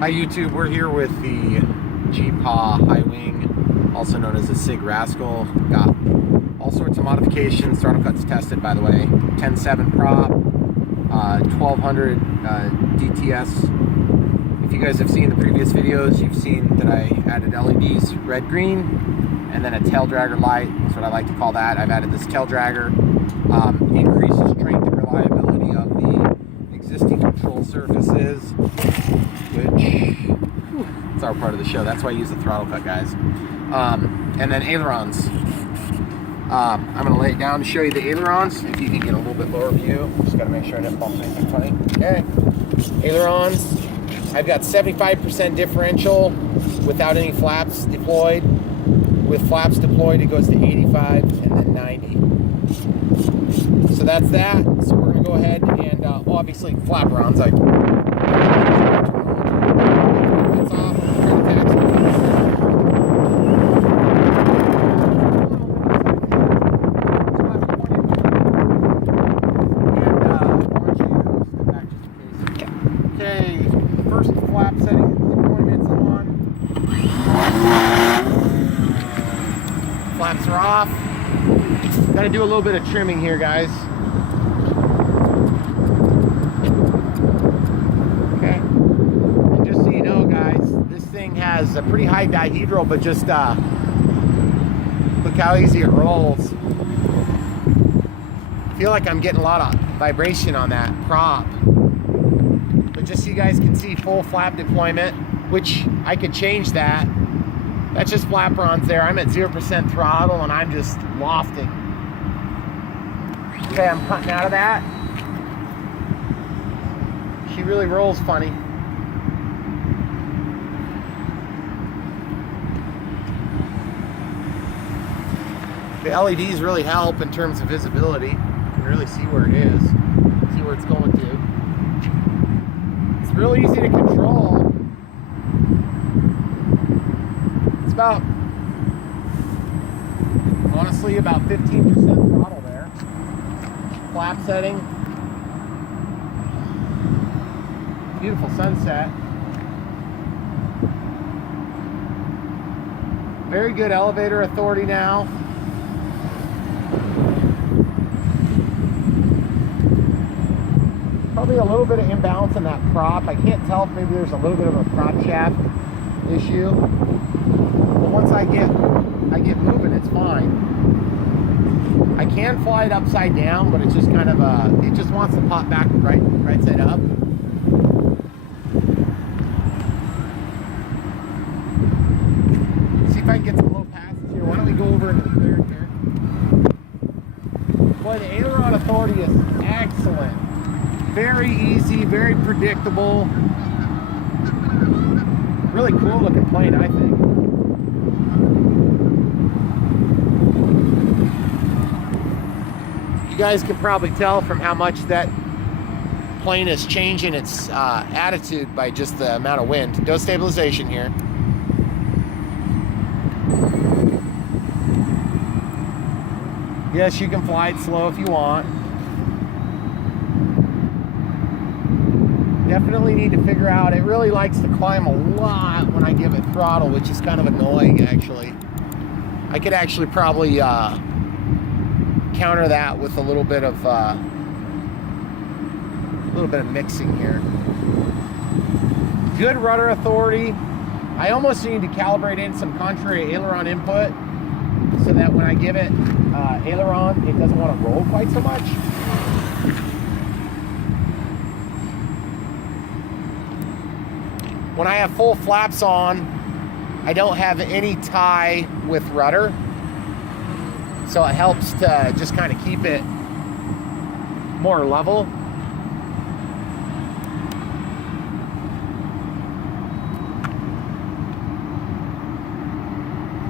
Hi YouTube, we're here with the Gpa High Wing, also known as the Sig Rascal. Got all sorts of modifications, throttle cuts tested by the way. 10.7 prop, 1200 DTS. If you guys have seen the previous videos, you've seen that I added LEDs, red, green, and then a tail dragger light. That's what I like to call that. I've added this tail dragger. Increases strength and reliability of the existing control surfaces, which it's our part of the show. That's why I use the throttle cut, guys. And then ailerons. I'm going to lay it down to show you the ailerons. If you can get a little bit lower view, just got to make sure I didn't bump anything funny. Okay, ailerons. I've got 75% differential without any flaps deployed. With flaps deployed, it goes to 85 and then 90. So that's that. So we're going to go ahead and obviously flapperons. That's off. Okay, first flap setting deployment's on. Flaps are off. Got to do a little bit of trimming here, guys. Okay. And just so you know, guys, this thing has a pretty high dihedral, but just look how easy it rolls. I feel like I'm getting a lot of vibration on that prop. But just so you guys can see full flap deployment, which I could change that. That's just flapperons there. I'm at 0% throttle and I'm just lofting. Okay, I'm cutting out of that. She really rolls funny. The LEDs really help in terms of visibility. You can really see where it is, see where it's going to. It's really easy to control. It's about, honestly, about 15% throttle there. Flap setting. Beautiful sunset. Very good elevator authority now. Probably a little bit of imbalance in that prop. I can't tell if maybe there's a little bit of a prop shaft issue. But once I get moving, it's fine. I can fly it upside down, but it's just kind of it just wants to pop back right side up. See if I can get some low passes here. Why don't we go over into the clear here? Boy, the aileron authority is excellent. Very easy, very predictable. Really cool looking plane, I think. You guys can probably tell from how much that plane is changing its attitude by just the amount of wind. No stabilization here. Yes, you can fly it slow if you want. Definitely need to figure out, it really likes to climb a lot when I give it throttle, which is kind of annoying actually. I could actually probably counter that with a little bit of mixing here. Good rudder authority. I almost need to calibrate in some contrary aileron input so that when I give it aileron, it doesn't want to roll quite so much. When I have full flaps on, I don't have any tie with rudder. So it helps to just kind of keep it more level.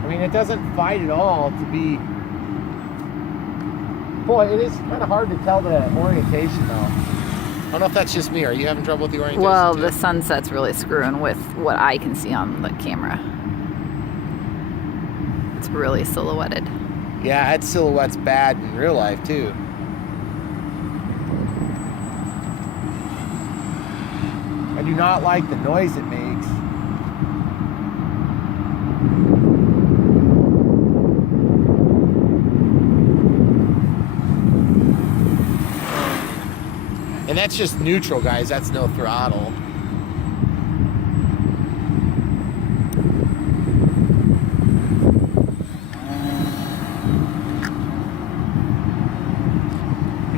I mean, it doesn't fight at all to be... Boy, it is kind of hard to tell the orientation though. I don't know if that's just me. Are you having trouble with the orientation? Well, too? the sunset's really screwing with what I can see on the camera. It's really silhouetted. Yeah, that silhouette's bad in real life too. do not like the noise it makes. And that's just neutral, guys. That's no throttle.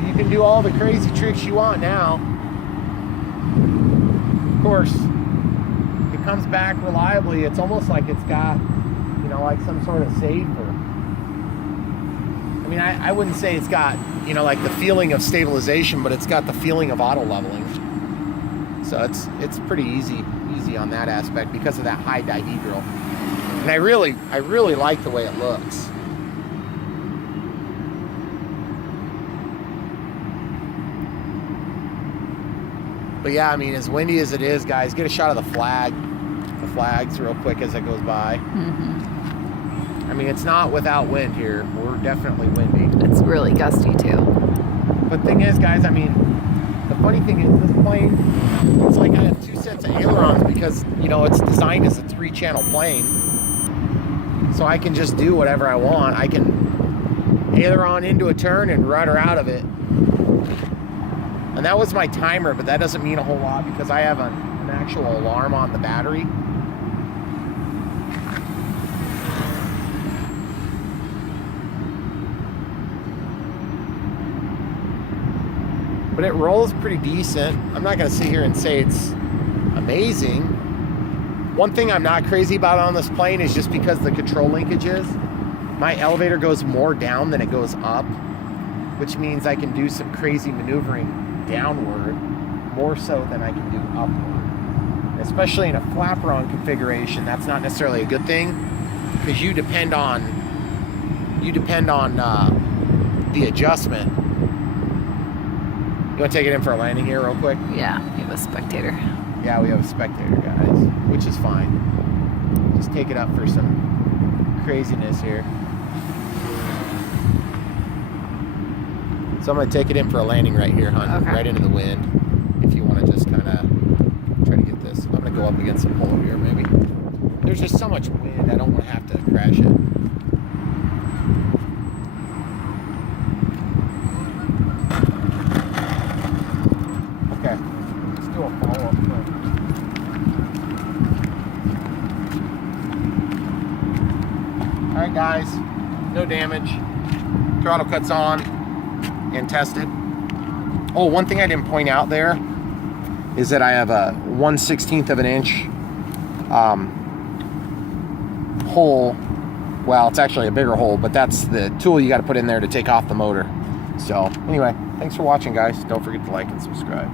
You can do all the crazy tricks you want now. Of course, it comes back reliably. It's almost like it's got, you know, like some sort of saver. I mean, I wouldn't say it's got, you know, like the feeling of stabilization, but it's got the feeling of auto leveling. So it's pretty easy on that aspect because of that high dihedral. And I really like the way it looks. But yeah, I mean, as windy as it is, guys, get a shot of the flags real quick as it goes by. I mean, it's not without wind here. We're definitely windy. It's really gusty too. But the thing is, guys, I mean, the funny thing is this plane, it's like I have 2 sets of ailerons because, you know, it's designed as a 3-channel plane. So I can just do whatever I want. I can aileron into a turn and rudder out of it. And that was my timer, but that doesn't mean a whole lot because I have an actual alarm on the battery. But it rolls pretty decent. I'm not gonna sit here and say it's amazing. One thing I'm not crazy about on this plane is just because the control linkages, my elevator goes more down than it goes up, which means I can do some crazy maneuvering downward more so than I can do upward. Especially in a flapperon configuration, that's not necessarily a good thing because you depend on the adjustment. You want to take it in for a landing here real quick? Yeah, you have a spectator. Yeah, we have a spectator, guys, which is fine. Just take it up for some craziness here. So I'm going to take it in for a landing right here, hon. Okay. Right into the wind. If you want to just kind of try to get this. I'm going to go up against the pole here, maybe. There's just so much wind, I don't want to have to crash it. Okay, let's do a follow-up quick. Alright guys, no damage. Throttle cuts on and tested. Oh, one thing I didn't point out there is that I have a 1/16 of an inch hole. Well, it's actually a bigger hole, but that's the tool you got to put in there to take off the motor. So anyway, thanks for watching, guys. Don't forget to like and subscribe.